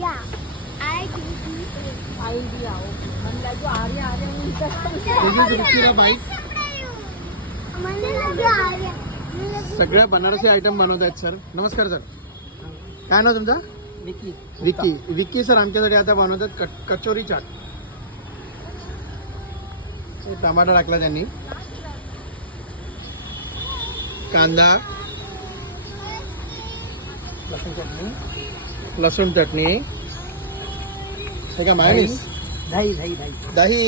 या आयडिया म्हणला जो आर्या आर्या बाईक सगळ्या बनारसी आयटम बनवत आहेत सर. नमस्कार सर, काय नाव तुमचं? विकी. विकी. विकी सर आमच्यासाठी आता बनवतात कचोरी चाट. टमाटा टाकला त्यांनी, कांदा, लसूण चटणी, लसूण चटणी, हे का मायोनीज, दही दही दही दही,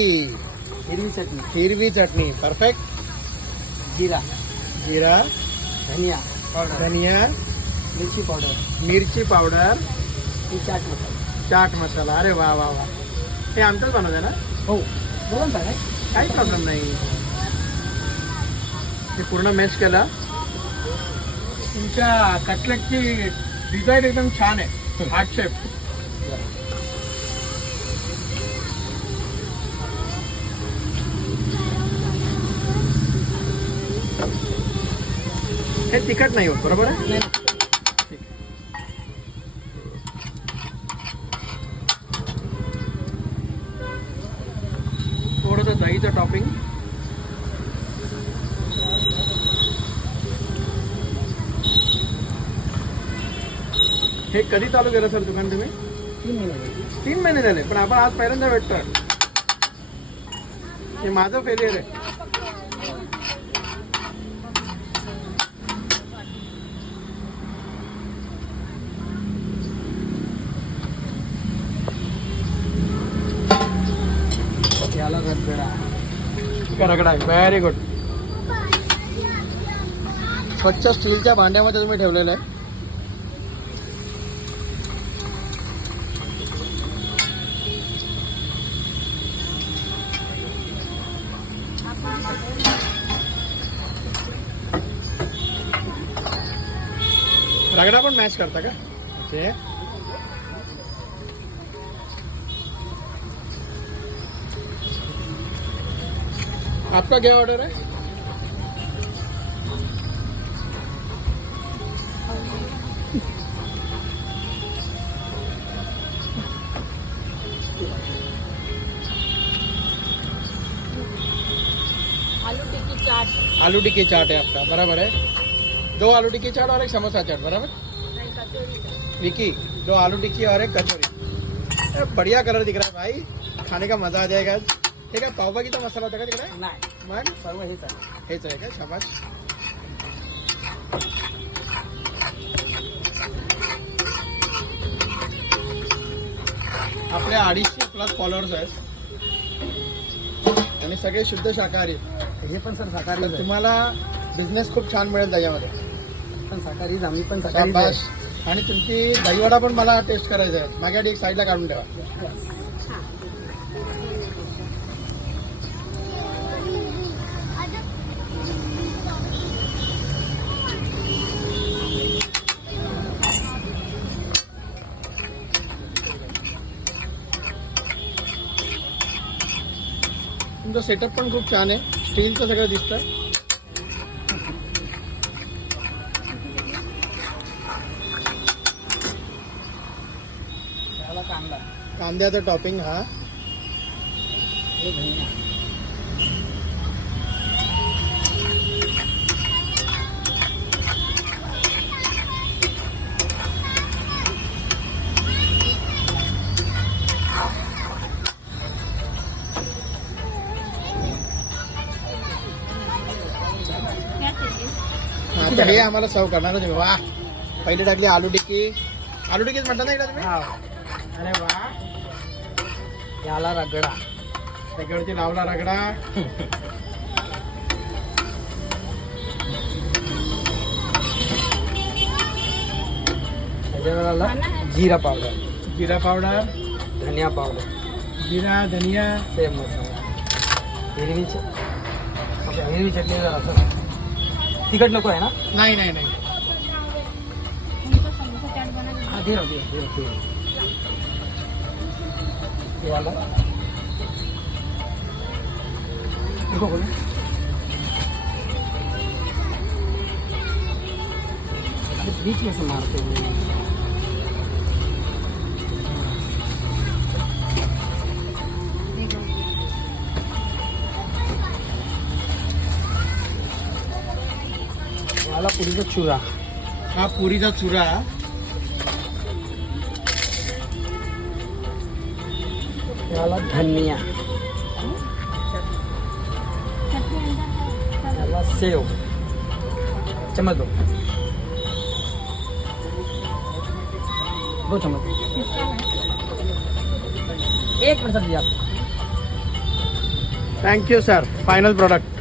हिरवी चटणी, हिरवी चटणी, परफेक्ट, जिरा, जिरा, धनिया पावडर, धनिया, मिरची पावडर, मिरची पावडर, ही चाट मसाला. चाट मसाला. अरे वा वा वा, हे आमचंच बनवतं ना? हो बोला ना काय. काही प्रॉब्लेम नाही. हे पूर्ण मॅश केलं. तुमच्या कटलेटची डिझाईन एकदम छान आहे, हार्ट शेप. हे तिखट नाही होत, बरोबर आहे? थोडंसं दहीचं टॉपिंग. हे कधी चालू केलं सर दुकान तुम्ही? 3 महिने. 3 महिने झाले, पण आपण आज पहिल्यांदा भेटतोय. हे माझं फेलियर आहे. याला रगडा. रगडा आहे, व्हेरी गुड. स्वच्छ स्टीलच्या भांड्यामध्ये तुम्ही ठेवलेलं आहे. रगडा पण मॅच करता का? ओके. आपका क्या ऑर्डर है? आलू टिक्की चाट. आलू टिक्की चाट है आपका, बराबर है. 2 आलू टिक्की चाट और एक समोसा चाट, बराबर. नाही कचोरी. विकी, 2 आलू टिक्की और एक कचोरी. बढ़िया कलर दिख रहा है भाई, खाने का मजा आ जाएगा. ठीक आहे. पावभाजीचा मसाला होता का तिकडे? नाही, मग सर्व हेच आहे. हेच आहे का? शाबाश. आपले 250+ फॉलोअर्स आहेत आणि सगळे शुद्ध शाकाहारी. हे पण सर शाकाहारी तर तुम्हाला बिझनेस खूप छान मिळेल त्याच्यामध्ये. पण शाकाहारीच, आम्ही पण शाकाहारी. शाबाश. आणि तुमची दहीवडा पण मला टेस्ट करायचा आहे. माझ्यासाठी एक साईडला काढून ठेवा. तुमचं सेटअप पण खूप छान आहे, स्टीलचं सगळं दिसतं. त्याला कांदा, कांद्याचं टॉपिंग. हा हे धनिया, आता हे आम्हाला सर्व करणार तुम्ही. वा, पहिली टाकली आलू टिक्की. आलू टिक्कीच म्हणता ना इकडे तुम्ही? हा. अरे वा. याला रगडा. त्याच्यावरती लावला रगडा. त्याच्यावर जिरा पावडर, जिरा पावडर, धनिया पावडर, जिरा, धनिया, सेम मसाला, हिरवी चटणी. जरा असं तिखट नको आहे ना? नाही नाही नाही. हा, दे दे दे दे. याला नको बोल. बीच में से मारते हुए मला पुरीचा चुरा. हा पुरीचा चुरा. याला धनिया. याला सेव. चम्मच दो. 2 चम्मच. 1 minute sir. Thank you sir. Final product.